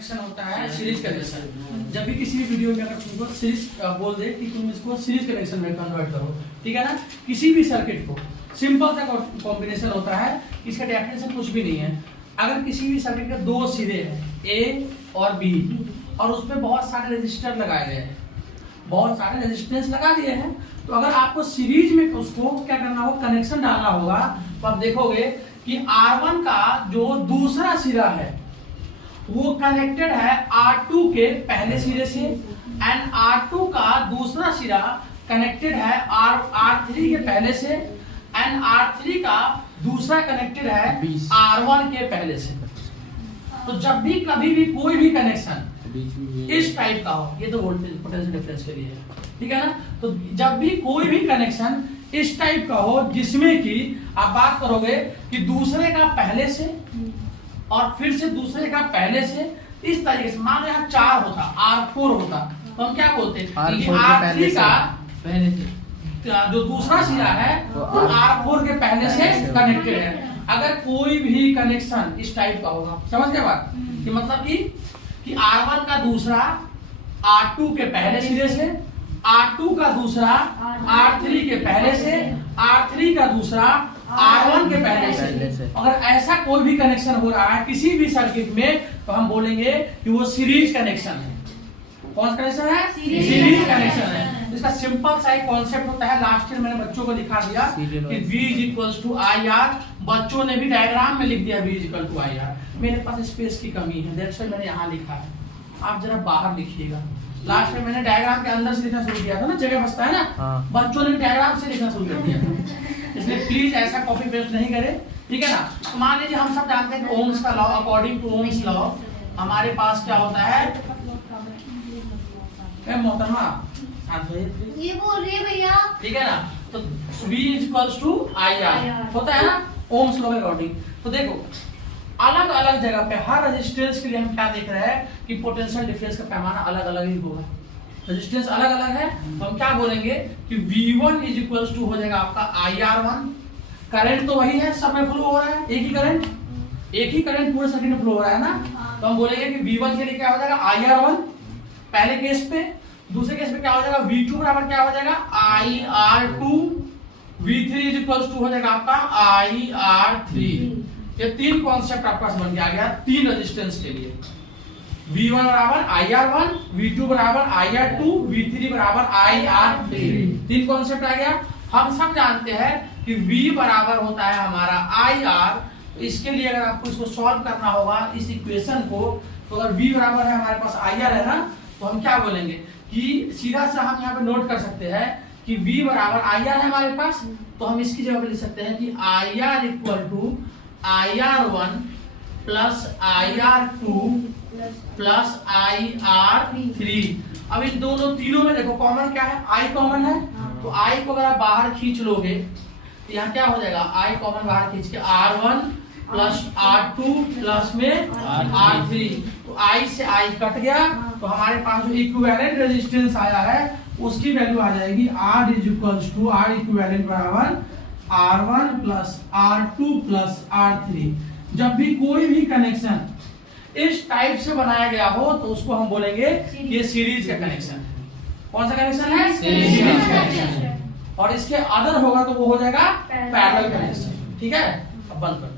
Connection होता है series connection. जब भी किसी भी वीडियो में अगर तुमको सीरीज बोल दे कि तुम इसको सीरीज कनेक्शन में कन्वर्ट करो, ठीक है ना, किसी भी सर्किट को सिंपल सा कॉम्बिनेशन होता है, इसका डेफिनेशन कुछ भी नहीं है। अगर किसी भी सर्किट के दो सिरे हैं ए और बी और उस पर बहुत सारे रेजिस्टर लगाए गए हैं, बहुत सारे रेजिस्टेंस लगा दिए हैं, तो अगर आपको सीरीज में उसको क्या करना होगा, कनेक्शन डालना होगा, तो आप देखोगे कि R1 का जो दूसरा सिरा है वो कनेक्टेड है R2 के पहले सिरे से एंड R2 का दूसरा सिरा कनेक्टेड है R3 के पहले से एंड R3 का दूसरा कनेक्टेड है R1 के पहले से। तो जब भी कभी भी कोई भी कनेक्शन इस टाइप का हो, ये तो वोल्टेज पोटेंशियल डिफरेंस के लिए है, ठीक है ना, तो जब भी कोई भी कनेक्शन इस टाइप का हो जिसमें कि आप बात करोगे कि दूसरे का पहले से और फिर से दूसरे का पहले से, इस तरीके से मान लो यहाँ 4 होता, R4 होता, तो हम क्या बोलते हैं R3 का पहले से जो दूसरा सिरा है वो R4 के पहले से कनेक्टेड है। अगर कोई भी कनेक्शन इस टाइप का होगा, समझ गए बात, कि मतलब कि R1 का दूसरा R2 के पहले सिरे से, R2 का दूसरा R3 के पहले से, R3 का दूसरा R1 के पहले से, अगर ऐसा कोई भी कनेक्शन हो रहा है किसी भी सर्किट में, तो हम बोलेंगे कि वो सीरीज कनेक्शन है। कौन सा कनेक्शन है? सीरीज कनेक्शन है। इसका सिंपल सा एक कॉन्सेप्ट होता है, लास्ट ईयर मैंने बच्चों को लिखा दिया कि V = IR, बच्चों ने भी डायग्राम में लिख दिया V = IR। मेरे पास स्पेस की कमी है, दैट्स व्हाई मैंने यहाँ लिखा है, आप जरा बाहर लिखिएगा। लास्ट में मैंने डायग्राम के अंदर से लिखना शुरू किया था ना, जगह बचता है ना, बच्चों ने भी डायग्राम से लिखना शुरू कर दिया था, इसलिए प्लीज ऐसा कॉपी पेस्ट नहीं करें, ठीक है ना। तो मान लीजिए हम सब जानते हैं कि ओम्स का law, according to Ohm's law हमारे पास क्या होता है, मोहतरमा ये बोल रही है भैया, ठीक है ना, तो V = IR होता है ना ओम्स लॉ के अकॉर्डिंग। तो देखो अलग अलग जगह पे हर रेजिस्टेंस के लिए हम क्या देख रहे हैं कि पोटेंशियल डिफरेंस का पैमाना अलग अलग ही होगा, रेजिस्टेंस अलग अलग है, तो हम क्या बोलेंगे कि V1 = हो जाएगा आपका IR1। करंट तो वही है, सब में फ्लो हो रहा है, एक ही करंट पूरे सर्किट में फ्लो हो रहा है ना, तो हम बोलेंगे कि V1 के लिए क्या हो जाएगा IR1 पहले केस पे, दूसरे केस में क्या हो जाएगा V2 बराबर क्या हो जाएगा IR2, V3 = हो जाएगा आपका IR3। ये तीन कॉन्सेप्ट आपका समझ में आ गया, तीन रेजिस्टेंस के लिए V1 बराबर IR1, V2 बराबर IR2, V3 बराबर IR3, तीन कॉन्सेप्ट आ गया। हम सब जानते हैं कि V बराबर होता है हमारा IR, तो इसके लिए अगर आपको इसको सॉल्व करना होगा इस इक्वेशन को, तो अगर V बराबर है हमारे पास IR है ना, तो हम क्या बोलेंगे कि सीधा सा हम यहाँ पे नोट कर सकते हैं कि V बराबर IR है हमारे पास, तो हम इसकी जगह पे लिख सकते हैं कि IR = IR1 + IR2 + IR3। अब इन दोनों तीनों में देखो कॉमन क्या है, I कॉमन है, तो I को अगर आप बाहर खींच लोगे तो यहाँ क्या हो जाएगा, I कॉमन बाहर खींच के R1 + R2 प्लस में R3, तो I से I कट गया, तो हमारे पास जो इक्विवेलेंट रेजिस्टेंस आया है उसकी वैल्यू आ जाएगी R equivalent बराबर R1 + R2 + R3। जब भी कोई भी कनेक्शन इस टाइप से बनाया गया हो तो उसको हम बोलेंगे ये सीरीज का कनेक्शन है। कौन सा कनेक्शन है? Series connection. और इसके अदर होगा तो वो हो जाएगा पैरेलल कनेक्शन, ठीक है। अब बंद कर